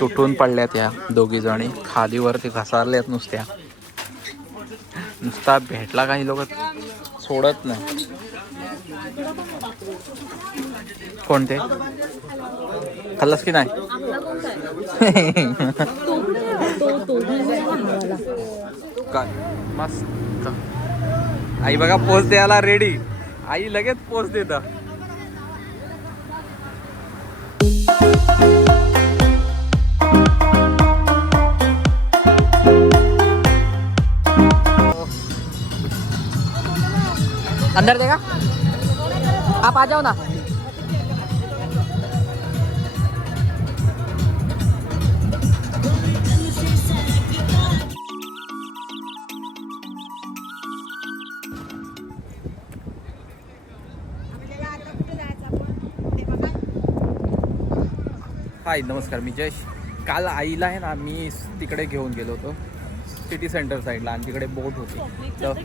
तुटून पडल्यात या दोघी जणी. खालीवरती घसारल्यात नुसत्या. नुसता भेटला काही लोक? सोडत नाही. कोणते? खाल्लास की नाही? काय? मस्त. आई बघा पोच द्यायला रेडी आई लगेच पोच देतं. अंदर देगा। आप आ जाओ ना। हाय नमस्कार मी जयश. काल आईला आहे ना मी तिकडे घेऊन गेलो होतो. सिटी सेंटर साईडला आणि तिकडे बोट होती. तर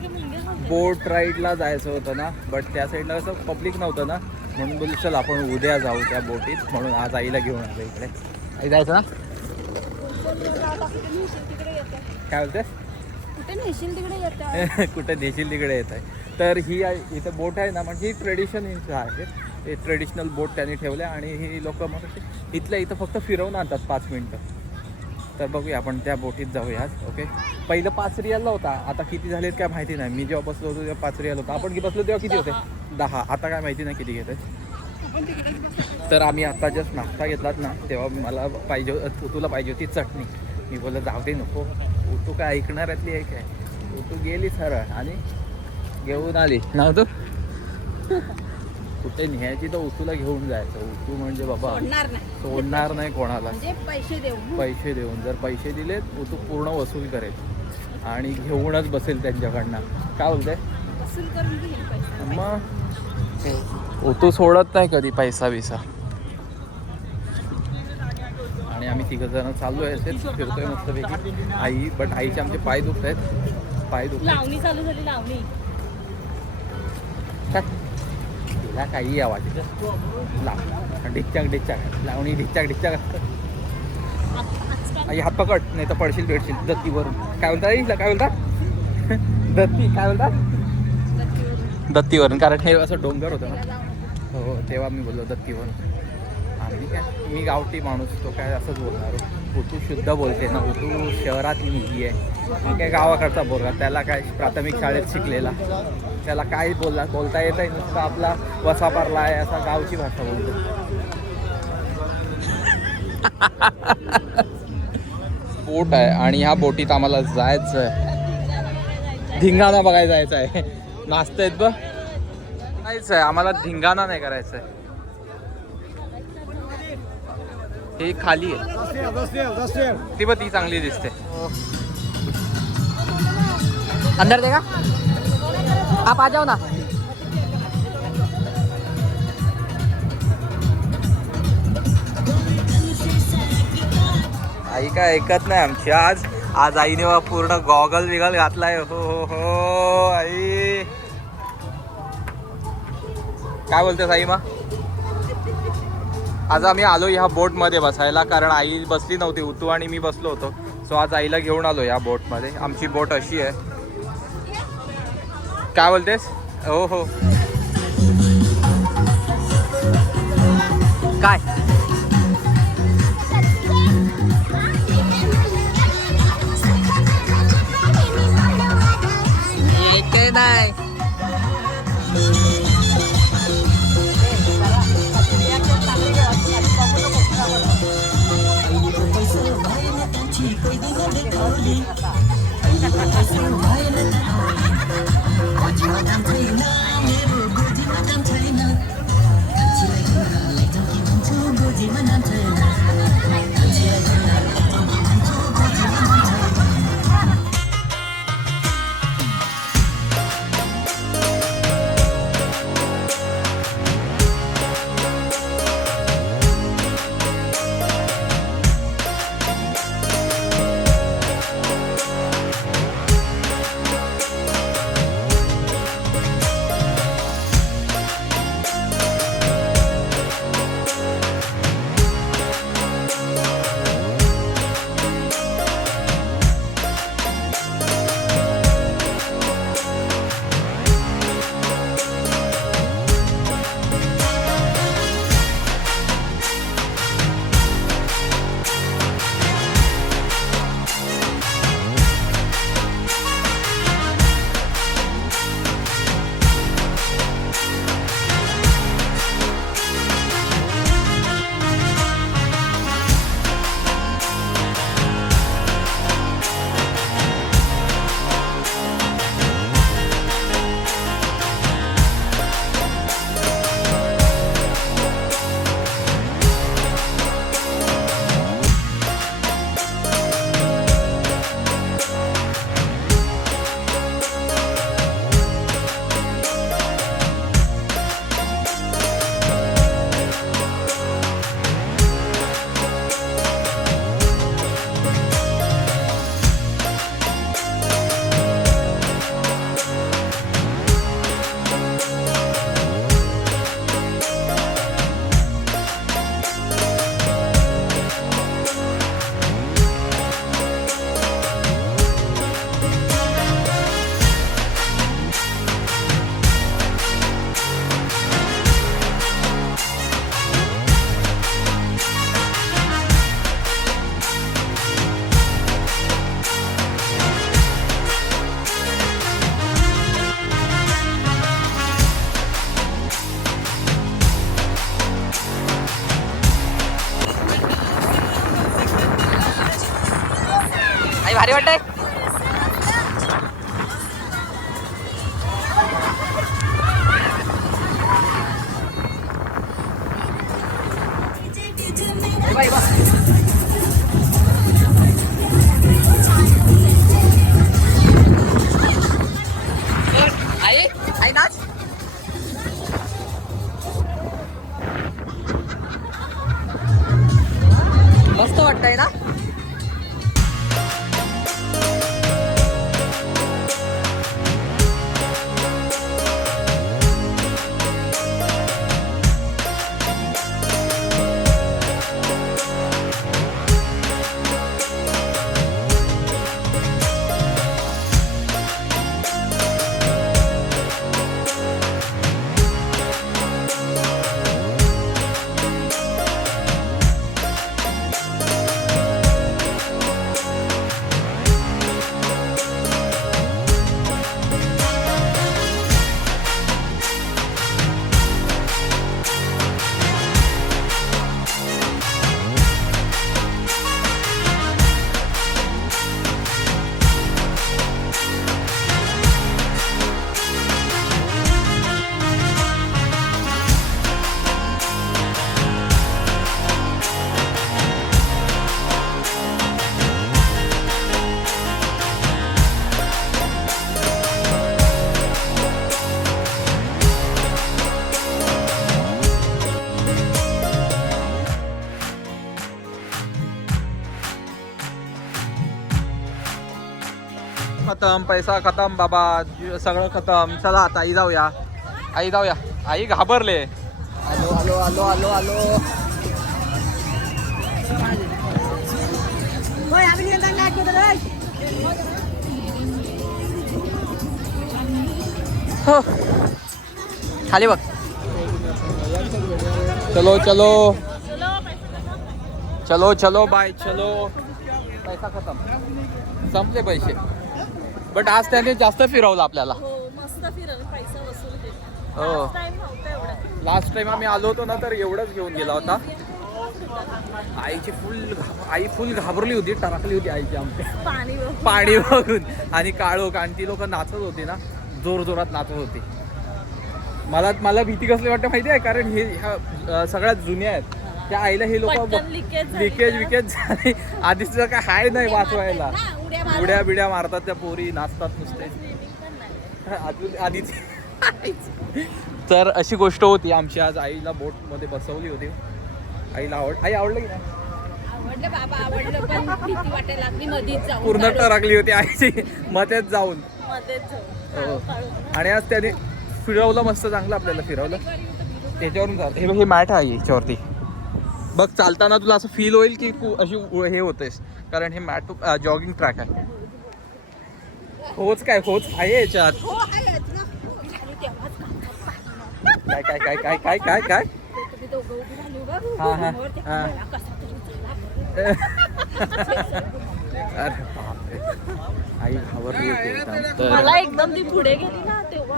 बोट राईडला जायचं होतं ना बट त्या साईडला कसं पब्लिक नव्हतं ना. म्हणून बोलू चल आपण उद्या जाऊ त्या बोटीत म्हणून आज आईला घेऊन आलो इकडे. आई जायचं ना? काय बोलतेस कुठे नेशील तिकडे येतं आहे? तर ही इथं बोट आहे ना म्हणजे ही ट्रेडिशन आहे. ते ट्रेडिशनल बोट त्यांनी ठेवल्या आणि ही लोक मग अशी इथल्या इथं फक्त फिरवून आणतात पाच मिनटं. तर बघूया आपण त्या बोटीत जाऊया ओके? पहिलं पाच रियालला होता. आता किती झालेत काय माहिती नाही. मी जेव्हा बसलो होतो तेव्हा पाच रियाल होता. आपण की बसलो तेव्हा किती होते? दहा. आता काय माहिती नाही किती घेत आहे तर आम्ही आता जस्ट नाश्ता घेतलात ना तेव्हा मला पाहिजे उतूला पाहिजे होती चटणी. मी बोललं जाऊ दे नको. उतू काय ऐकणाऱ्यातली आहे काय उतू गेली सरळ आणि घेऊन आली. ना तू? कुठे न्यायची तर उतूला घेऊन जायचं. उतू म्हणजे बाबा सोडणार नाही. सोडणार नाही कोणाला. म्हणजे पैसे देऊ पैसे देऊन. जर पैसे दिले उतू पूर्ण वसूल करेल. आणि घेऊनच बसेल त्यांच्याकडनं. काय बोलते? वसूल करून घेईल पैसे. मग? उतू सोडत नाही कधी पैसा बिसा. आणि आम्ही तिघ जण चाललोय असेच. फिरतोय मस्तपैकी. आई बट आईचे आमचे पाय दुखत आहेत पाय दुखत लावणी चालू झाली लावणी. ह्या काही आवाज येतो लाव ढिच्चाक ढिच्चाक लावणी ढिच्चाक ढिच्चाक आई हात पकड नाही तर पडशील भेटशील दत्तीवरून काय बोलता येईल काय बोलता दत्ती काय बोलता दत्तीवरून कारण हे असं डोंगर होतं ना हो तेव्हा मी बोललो दत्तीवरून आणि काय मी गावठी माणूस तो काय असंच बोलणार. उतू शुद्ध बोलते ना उतू शहरात मुलगी आहे. मी काय गावाकडचा बोलला त्याला काय प्राथमिक शाळेत शिकलेला. त्याला काय बोलला बोलता येत आहे नुसतं आपला वसापारला आहे असा गावची भाषा बोलतो. बोट आहे आणि ह्या बोटीत आम्हाला जायचं आहे धिंगाणा बघायला जायचं आहे नाचतायत आहेत बघ. जायचं आहे आम्हाला धिंगाणा नाही करायचं आहे हे खाली आहे. ती बघ ती चांगली दिसते. अंदर देगा आप आ जाओ ना. आई काय ऐकत नाही आमची आज. आज आईने बा पूर्ण गॉगल बिगल घातलाय. हो हो हो आई. काय बोलतेस आई मा? आज आम्ही आलो ह्या बोटमध्ये बसायला कारण आई बसली नव्हती उतू आणि मी बसलो होतो. सो आज आईला घेऊन आलो या बोटमध्ये. आमची बोट अशी आहे. काय बोलतेस? हो हो. काय? खतम पैसा खतम बाबा सगळं खतम. चला आता आई जाऊया. आई जाऊया. आई घाबरले. आलो आलो आलो आलो आलो. हो. खाली बघ. चलो चलो. चलो चलो बाय चलो. पैसा खतम. संपले पैसे. बट आज त्याने जास्त फिरवलं आपल्याला. हो केला. हो. टाइम लास्ट आम्ही आलो होतो ना तर एवढंच घेऊन गेला होता. आईची फुल आई फुल घाबरली होती टरकली होती आईची आमच्या पाणी बघून आणि काळोख आणि ती लोक नाचत होती ना जोर जोरात नाचत होती. मला मला भीती कसली वाटते माहिती आहे? कारण हे ह्या सगळ्यात जुन्या आहेत. त्या आईला हे लोक पटकन लिकेज झाली लिकेज का? विकेज झाले. आधीच काय हाय नाही वाचवायला. ना, उड्या बिड्या मारतात त्या पोरी नाचतात नुसते. Swimming पण नाही. अजून आधीच. तर अशी गोष्ट होती आमची आज. आईला बोटमध्ये बसवली होती. आईला आवड आई आवडलं की नाही? आवडलं बाबा आवडलं पण भीती वाटायला लागली. मधीच जाऊन पूर्ण काढून. टरकली होती आईची. मध्येच जाऊन. मध्येच हो. आणि आज त्याने फिरवलं मस्त चांगलं आपल्याला फिरवलं. त्याच्यावरून चाल हे हे मॅट आहे याच्यावरती. बघ चालताना तुला असं फील होईल की तू अशी हे होतेस. कारण हे मॅट जॉगिंग ट्रॅक आहे. होच काय होच आहे याच्यात. हो काय काय काय काय काय काय काय. हा, हा, हा. अरे बापरे. आई घाबरली होती एकदम. तर मला एकदम ती पुढे गेली ना तेव्हा.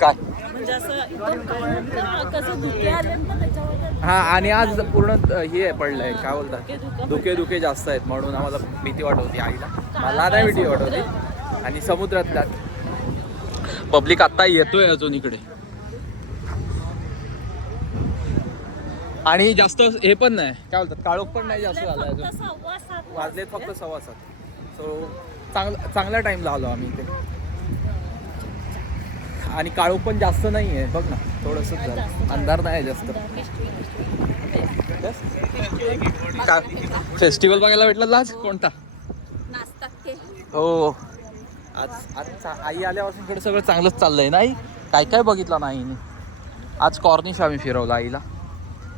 काय? म्हणजे असं एकदम काळं कसं धुके आले ना त्याच्यावर हा आणि आज पूर्ण हे पडलंय काय बोलतात? धुके धुके. जास्त आहेत म्हणून आम्हाला भीती वाटत होती आईला. मला नाही भीती वाटत होती. आणि समुद्रातला पब्लिक आता येतोय अजून इकडे. आणि जास्त हे पण नाही. काय बोलतात? काळोख पण नाही जास्त झाला अजून. वाजलेत फक्त सव्वा सात. सो चांगला चांगल्या टाईमला आलो आम्ही इथे. आणि काळोख पण जास्त नाही आहे बघ ना थोडंसं झालं अंधार नाही आहे जास्त. फेस्टिवल बघायला भेटला आज? कोणता? हो. आज आज आई आल्यापासून इकडे सगळं चांगलंच चाललंय नाही काय काय बघितलं नाही. आज कॉर्निश आम्ही फिरवलं आईला.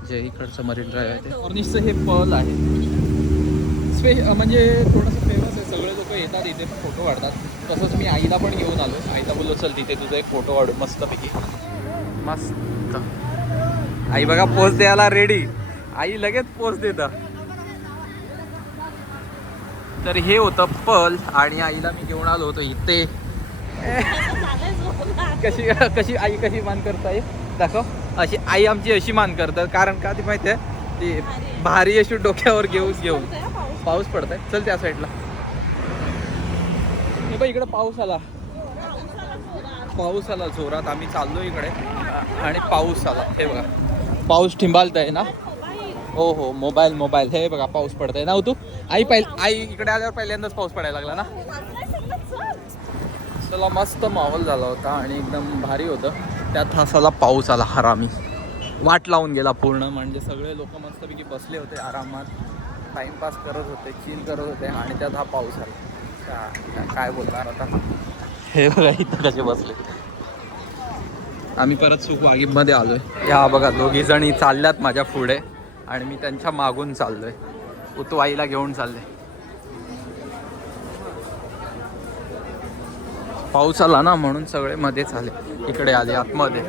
जे इकडचं मरीन ड्राईव्ह आहे ते. कॉर्निशचं हे पल आहे. स्पे म्हणजे थोडंसं येतात इथे फोटो काढतात. तसंच मी आईला पण घेऊन आलो. आईला बोललो चल तिथे तुझा एक फोटो काढू मस्तपैकी. मस्त. आई बघा पोच द्यायला रेडी आई लगेच पोच देतं. तर हे होतं पल आणि आईला मी घेऊन आलो होतो इथे. कशी कशी आई कशी मान करताय दाखव. अशी आई आमची अशी मान करतात कारण का ती माहिती आहे? ती भारी अशी डोक्यावर घेऊन घेऊन. पाऊस पडत आहे चल त्या साईडला बघ इकडे पाऊस आला. पाऊस आला जोरात आम्ही चाललो इकडे. आणि पाऊस आला. हे बघा पाऊस ठिंबालत आहे ना? हो हो मोबाईल मोबाईल. हे बघा पाऊस पडतंय. ना हो तू? आई पहिल आई इकडे आल्यावर पहिल्यांदाच पाऊस पडायला लागला ना? चला मस्त माहोल झाला होता आणि एकदम भारी होतं. त्यात हा पाऊस आला हरामी. वाट लावून गेला पूर्ण. म्हणजे सगळे लोक मस्तपैकी बसले होते आरामात. टाईमपास करत होते चिल करत होते आणि त्यात हा पाऊस आला. काय बोलणार आता? हे बघा इथं कसे बसले. आम्ही परत सुख वागीबमध्ये आलोय. या बघा दोघी जणी चालल्यात माझ्या पुढे आणि मी त्यांच्या मागून चाललोय. उतू आईला घेऊन चालले. पाऊस आला ना म्हणून सगळे मध्येच आले. इकडे आले आतमध्ये.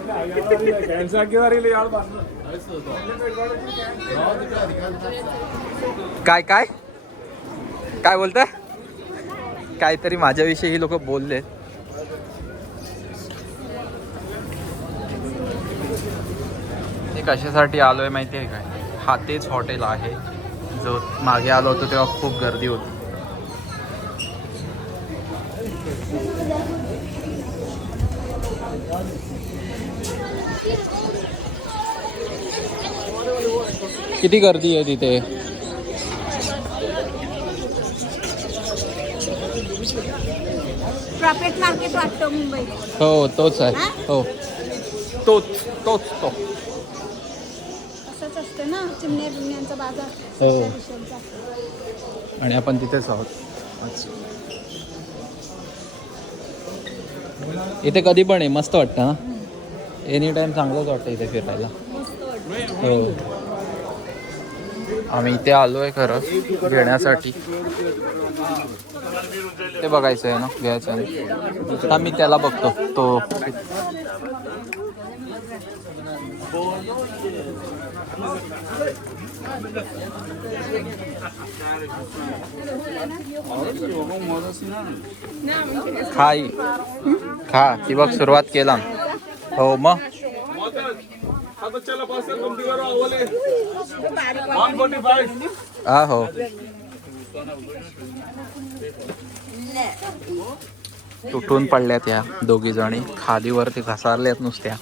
काय काय? काय बोलताय? काहीतरी माझ्याविषयी ही लोक बोलले हे कशासाठी आलोय माहिती आहे काय? हा तेच हॉटेल आहे जो मागे आलो होतो तेव्हा खूप गर्दी होती. किती गर्दी आहे तिथे? प्रॉफिट मार्केट वाटतं मुंबई हो तोच आहे. हो? तोच तोच तो. असंच असतं ना चिमण्या बिमण्यांचा बाजार हो. आणि आपण तिथेच आहोत. इथे कधी पण आहे मस्त वाटतं ना एनी टाइम चांगलंच वाटतं इथे फिरायला. मस्त वाटतं. हो. आम्ही इथे आलो आहे खरं घेण्यासाठी. ते बघायचं आहे ना घ्यायचं आहे हा मी त्याला बघतो तो. खाई. खा ती बघ सुरुवात केला. हो मग? हा हो. तुटून पडल्यात या दोघी जणी. खालीवरती घसारल्यात नुसत्या.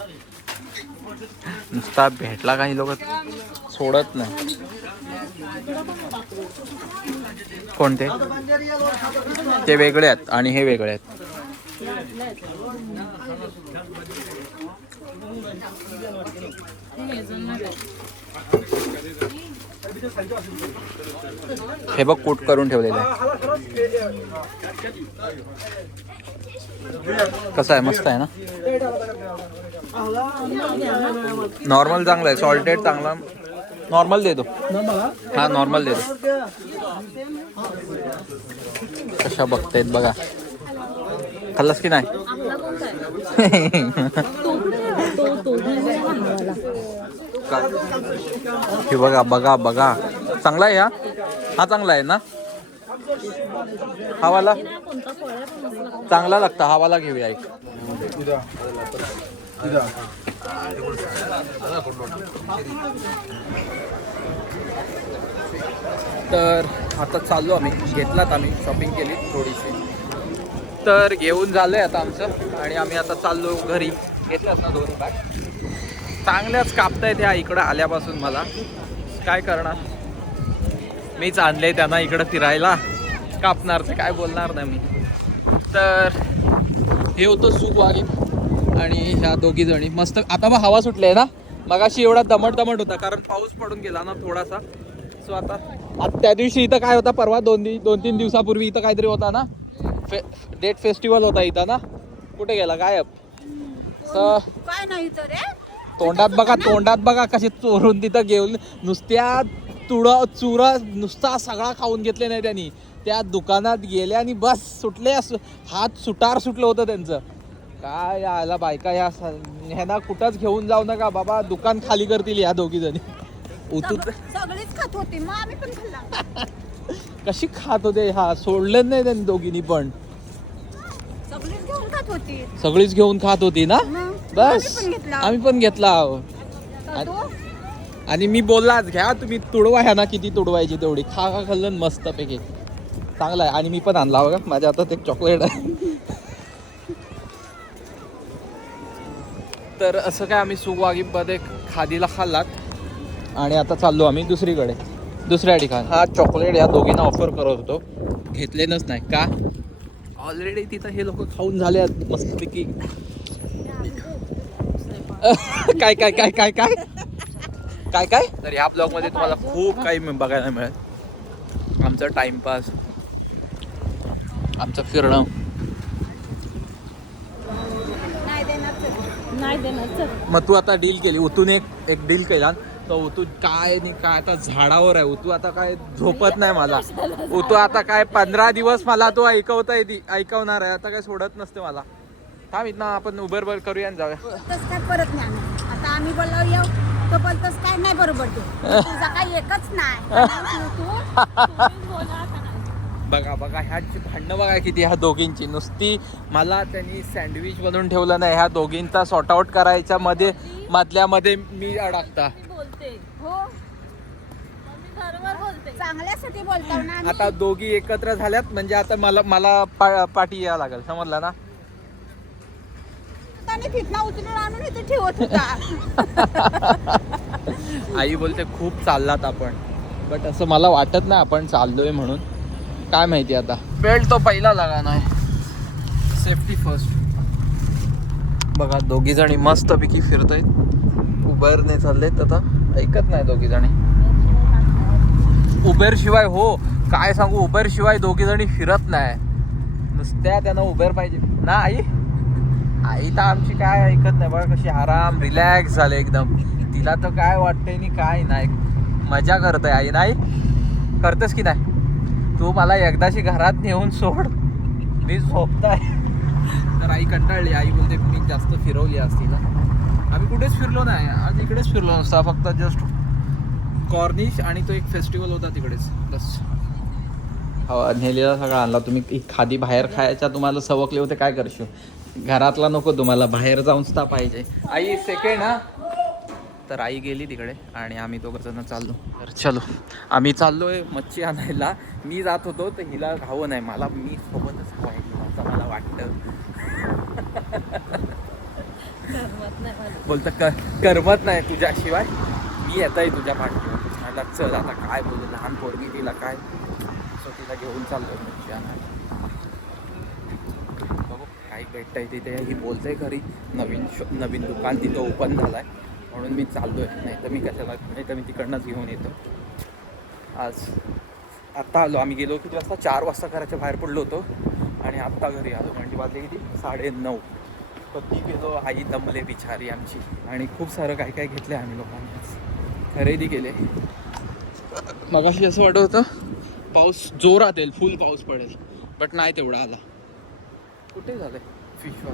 नुसता भेटला काही लोक? सोडत नाही. कोणते? ते वेगळे आहेत आणि हे वेगळे आहेत. हे बघ कूट करून ठेवलेलं आहे. कसं आहे? मस्त आहे ना? नॉर्मल चांगलं आहे. सॉल्टेड चांगला. नॉर्मल दे दो हा नॉर्मल दे दो कशा बघतायत बघा. खाल्लास की नाही? हे बघा बघा बघा. चांगला आहे हा? हा चांगला आहे ना? हवाला? चांगला लागता हवाला घेऊया एक. तर आता चाललो आम्ही. घेतलात आम्ही शॉपिंग केली थोडीशी. तर घेऊन झालंय आता आमचं. आणि आम्ही आता चाललो घरी. घेतलं ना दोन बॅग चांगल्याच कापताय ह्या इकडं आल्यापासून मला. काय करणार? मीच आणले त्यांना इकडं फिरायला. कापणार ते काय बोलणार नाही मी. तर हे होतं सुख वागे आणि ह्या दोघी जणी. मस्त. आता मग हवा सुटली आहे ना? मगाशी एवढा दमट दमट होता कारण पाऊस पडून गेला ना थोडासा. सो आता आता त्या दिवशी इथं काय होता? परवा दोन दि दोन तीन दिवसापूर्वी इथं काहीतरी होता ना? फे डेट फेस्टिवल होता इथं ना? कुठे गेला? गायब. स काय नाही तर रे? तोंडात बघा तोंडात बघा कसे चोरून तिथं घेऊन नुसत्या तुड चुरा नुसता सगळा खाऊन घेतले नाही त्यांनी. त्या दुकानात गेले आणि बस सुटले हात सुटार सुटलं होतं त्यांचं. काय यायला बायका या ह्यांना कुठंच घेऊन जाऊ नका बाबा दुकान खाली करतील या दोघी जणी उतू सगळीच खात होती मग आम्ही पण खाल्ला. कशी खात होते? हा सोडलं नाही त्यांनी दोघींनी पण. सगळीच घेऊन खात होती. सगळीच घेऊन खात होती ना? बस. आम्ही पण घेतला. आणि मी बोललाच घ्या तुम्ही तुडवा ह्या ना किती तुडवायची तेवढी. खा खा खाल्लं मस्त पैकी चांगला आहे. आणि मी पण आणला बघा माझ्या हातात एक चॉकलेट आहे. तर असं काय आम्ही सुगवागीमध्ये खादीला खाल्लात. आणि आता चाललो आम्ही दुसरीकडे. दुसऱ्या ठिकाणी. हा चॉकलेट या दोघींना ऑफर करत होतो. घेतलेनच नाही. का? ऑलरेडी तिथं हे लोक खाऊन झाले आहेत मस्तपैकी. काय काय काय काय काय? काय काय? तर ह्या ब्लॉगमध्ये तुम्हाला खूप काही बघायला मिळेल. आमचा टाइमपास आमचं फिरणं. मग तू आता डील केली. उतून एक एक डील केला. तर उतू काय नाही काय आता झाडावर आहे. उतू आता काय झोपत नाही मला. उतू आता काय पंधरा दिवस मला तो ऐकवता येते ऐकवणार आहे. आता काय सोडत नसते मला. थांब इथनं आपण उबर बर करूया आणि जाऊया. तस काय परत नाही आणणार. आता आम्ही बोललो येऊ. तो बोलतोस काय नाही बरोबर ते. तुझा काही एकच नाही. तू- तुम्ही बोला. आता नाही. बघा बघा ह्याची भांडणं बघा किती ह्या दोघींची. नुसती मला त्यांनी सँडविच बनवून ठेवलं नाही ह्या दोघींचा सॉर्ट आउट करायच्या मध्ये मधल्यामध्ये मी अडकता. हो. चांगल्यासाठी बोलतो. आता दोघी एकत्र झाल्यात म्हणजे आता मला मला पा- पाठी यावं लागेल समजलं ना? आई बोलते खूप चाललात आपण. बट असं मला वाटत नाही आपण चाललोय म्हणून. काय माहिती आता? बेल्ट तो पहिला लागा आहे. सेफ्टी फर्स्ट बघा दोघी जणी मस्तपैकी फिरतायत. उबेरने चाललेत आता. ऐकत नाही दोघी जणी उबेर शिवाय हो काय सांगू उबेर शिवाय दोघी जणी फिरत नाही. नुसत्या त्यांना उबेर पाहिजे. ना आई? आई तर आमची काय ऐकत नाही. बघा कशी आराम रिलॅक्स झाले एकदम. तिला तर काय वाटतंय नी काय नाही. मजा करतोय आई. नाही? करतेस की नाही? तू मला एकदाशी घरात नेऊन सोड. मी झोपताय. तर आई कंटाळली. आई बोलते मी जास्त फिरवली आज तिला. आम्ही कुठेच फिरलो नाही. आज इकडेच फिरलो नसता. फक्त जस्ट कॉर्निश आणि तो एक फेस्टिवल होता तिकडेच. बस. हो नेलेला सगळा आणला. तुम्ही खादी बाहेर खायच्या तुम्हाला सवकले होते काय करशील? घरातला नको तुम्हाला. बाहेर जाऊन पाहिजे. आई सेकंड हा. तर आई गेली तिकडे आणि आम्ही दोघं जण चाललो. तर चलो. आम्ही चाललोय मच्छी आणायला. मी जात होतो तर हिला घावं नाही. मला मी सोबतच हवं आहे असं मला वाटतं. मला. बोलतं क करमत नाही तुझ्याशिवाय. मी येत आहे तुझ्या पाठीवर. म्हटलं चल आता काय बोलू? लहान पोरगी तिला काय? सो तिला घेऊन चाललोय मच्छी आणायला. काय भेटतंय तिथे. ही बोलते खरी. नवीन शो नवीन दुकान तिथं ओपन झालं आहे म्हणून मी चाललो आहे नाही तर मी कशाला नाही तर मी तिकडनंच घेऊन येतो. आज आत्ता आलो. आम्ही गेलो किती वाजता? चार वाजता घराच्या बाहेर पडलो होतो. आणि आत्ता घरी आलो. म्हणजे वाजले किती? साडे नऊ. कधी गेलो. आई दमले बिचारी आमची. आणि खूप सारं काय काय घेतलं आहे आम्ही लोकांनी खरेदी केले. मगाशी असं वाटत होतं पाऊस जोरात येईल फुल पाऊस पडेल. बट नाही तेवढा आला. कुठे झालं फिशवर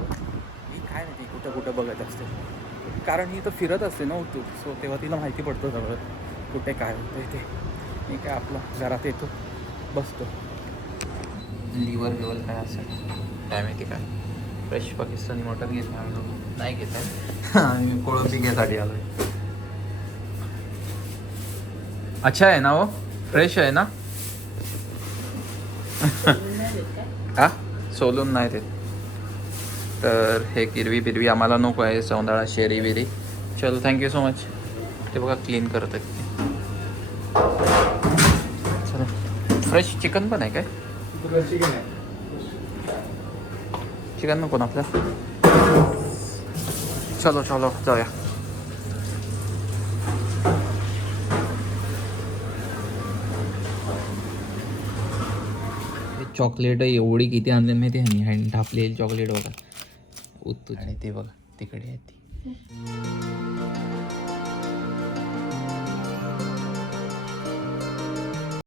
ही काय नाही ती कुठं कुठं बघत असते. कारण ही तर फिरत असते ना तू सो तेव्हा तिला माहिती पडतं सगळं कुठे काय होतं ते. मी काय आपलं घरात येतो बसतो. लिव्हर बिवर काय असेल? काय माहिती काय? फ्रेश पाकिस्तानी मटन घेत नाही आम्ही लोक नाही घेत आहे आम्ही कोळंबी घ्यायसाठी आलो आहे अच्छा आहे ना हो? फ्रेश आहे ना? हा? सोलून नाही ते तर हे किरवी बिरवी आम्हाला नको आहे सौंदाळा शेरी बिरी. चलो थँक्यू सो मच ते बघा क्लीन करत आहेत चलो. फ्रेश चिकन पण आहे काय? चिकन नको ना आपल्याला. चलो चलो जाऊया. चॉकलेट एवढी किती आणले माहिती आहे? मी हँड ढापलेली चॉकलेट बघा. उत्तू आणि ते बघा तिकडे आहे ती.